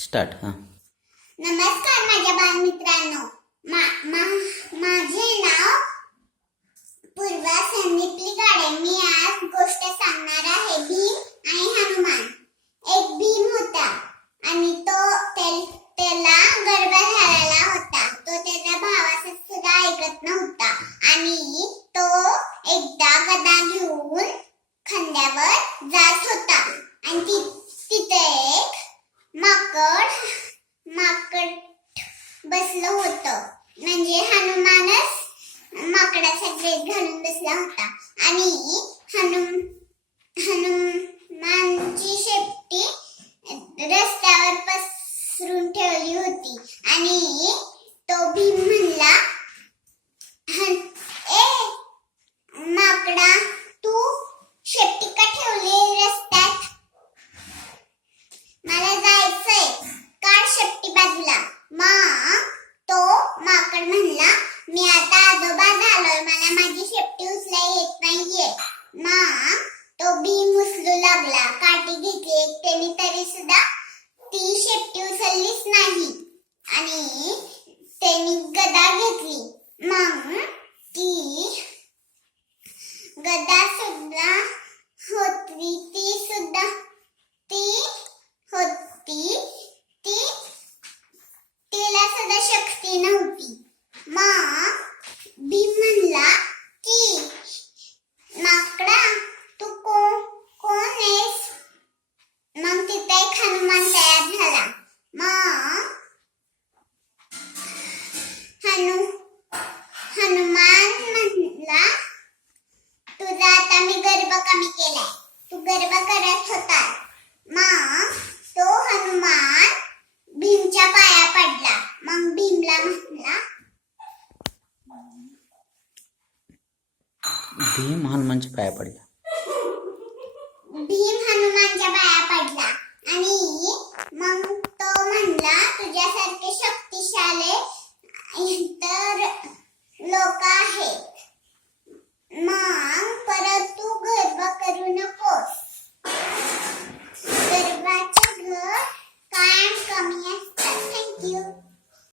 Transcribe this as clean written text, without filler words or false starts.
Start. हां. नमस्कार माझ्या बालमित्रांनो. माझे नाव पूर्वा संदीप लिगाडे. मी आज गोष्ट सांगणार आहे. भीम आणि हनुमान. एक भीम होता आणि त्याला गर्भ झालेला होता. तो त्याच्या भावाचं सुद्धा ऐकत नव्हता आणि तो एकदा गदा घेऊन खांद्यावर जात होता आणि तिथे एक माकड बसलं होतं. म्हणजे हनुमानच माकडाचा ड्रेस घालून बसला होता आणि हनुमानची शेपटी रस्त्यावर पसरून ठेवली होती आणि तो भीम म्हणला, ए माकडा, तू शेपटी का ठेवली रस्त्यात? मला जायचंय, काढ शेपटी बाजूला. मग तो माकड म्हणला, मी आता आजोबा झालोय, मला माझी शेपटी उचलायला येत नाहीये. मग तो भीम उचलू लागला. काठी घेतली एकट्याने तरी सुद्धा ती शेपटी उचललीच नाही आणि त्याने गदा घेतली. मग ती गदा सुद्धा होती तिला सुद्धा शक्ती नव्हती. मग भीम म्हणला की, माकडा, तू कोण आहेस? मग तिथे एक हनुमान तयार झाला. मग हनुमान म्हणला, तुझा आता मी गर्भ कमी केलाय, तू गर्भ करत होता. मग तो हनुमान भीमच्या पाया पडला. मग भीमला म्हणला, भीम हनुमानच्या पाया पडला.